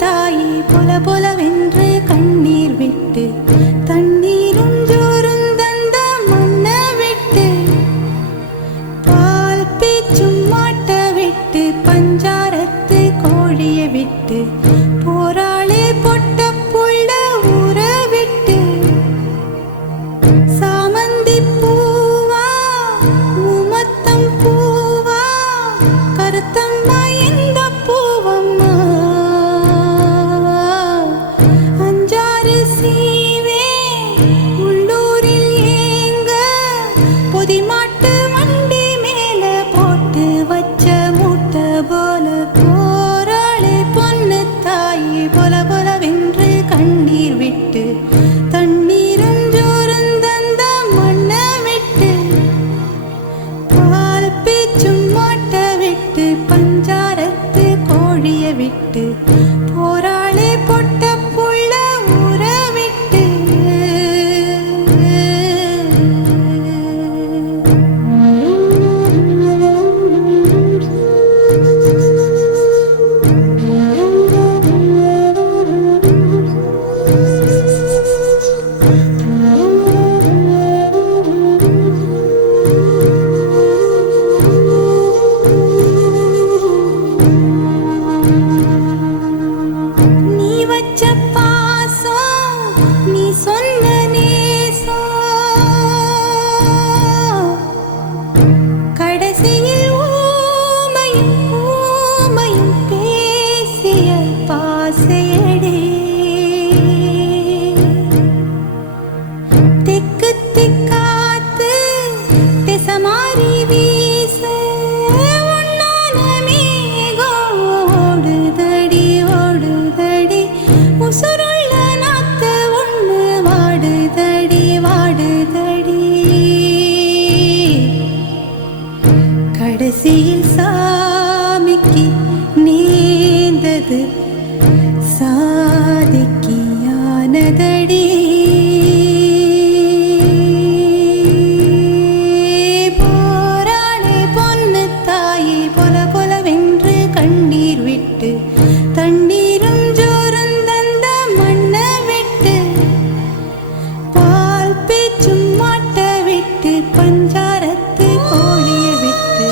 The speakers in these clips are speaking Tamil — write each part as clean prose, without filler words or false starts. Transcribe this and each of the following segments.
தாயே பொல பொலவென்று கண்ணீர் விட்டு தண்ணீரும் ஜோறும் தந்த மண்ண விட்டு பால் பேச்சும் மாட்ட விட்டு பஞ்சாரத்து கோழிய விட்டு போராளே பொட்ட புள்ள ஊற விட்டு சாமந்தி பூவா ஊமத்தம் பூவா கருத்தம்மா இந்த பூவம்மா அஞ்சாறு சீவே உள்ளூரில் ஏங்க பொதிமாட்டு வண்டி மேல போட்டு வச்ச மூட்டை போல போராளே பொண்ணு தாயே பொல பொலவென்று கண்ணீர் விட்டு தண்ணீரும் ஜோறும் தந்த மண்ண விட்டு பால் பேச்சும் மாட்ட விட்டு பஞ்சாரத்து கோழிய விட்டு போராளே பொட்ட புள்ள ஊற விட்டு நீ வச்ச பாசம் நீ சொன்ன நேசம் கடைசியில் ஊமையும் ஊமையும் பேசிய பாசையடே திக்கு திக்காத்து திசமாரி வீச உன்னான மேகம் ஓடுதடி ஓடுதடி உசுருள்ள நாத்து ஒண்ணு வாடுதடி வாடுதடி கடைசியில் சாமிக்கு நேர்ந்தது சாதிக்கு யானதடி போராளே பொண்ணு தாயே பொல பொலவென்று கண்ணீர் விட்டு தண்ணீரும் ஜோறும் தந்த மண்ண விட்டு பால் பேச்சும் மாட்ட விட்டு பஞ்சாரத்து கோழிய விட்டு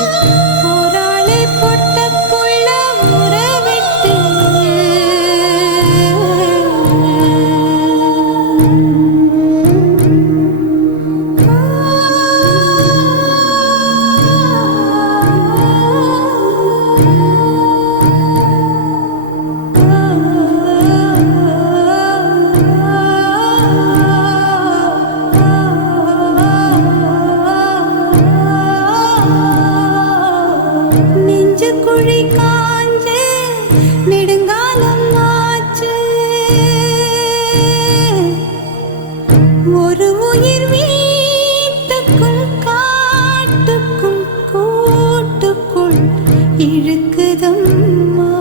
போராளே பொட்ட புள்ள ஊற விட்டு நெஞ்சு குழி காஞ்சு நெடுங்காலம் ஆச்சு ஒரு உயிர் வீட்டுக்குள் காட்டுக்குள் கூட்டுக்குள் இழுக்குதம்மா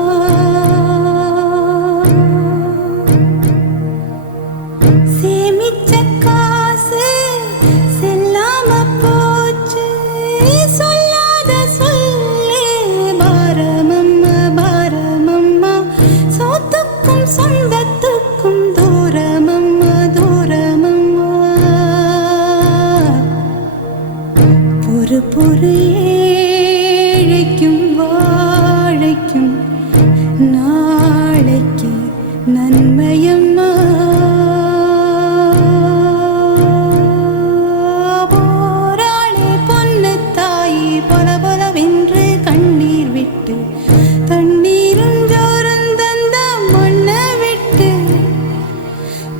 சேமிச்ச காசு செல்லாம போச்சு சொல்லாத சொல்லே பாரமம்மா பாரமம்மா சொத்துக்கும் சொந்தத்துக்கும் தூரமம்மா தூரமம்மா பொறு பொறு ஏழைக்கும் வாழைக்கும் நாளைக்கு நன்மையம்மா போராளே பொண்ணு தாயே பொல பொலவென்று கண்ணீர் விட்டு தண்ணீரும் ஜோறும் தந்த மண்ண விட்டு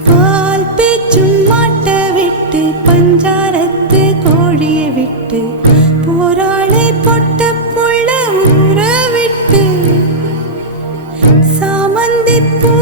பால் பேச்சும் மாட்ட விட்டு பஞ்சாரத்து கோழிய விட்டு போராளே பொட்ட புள்ள ஊற விட்டு சாமந்தி பூ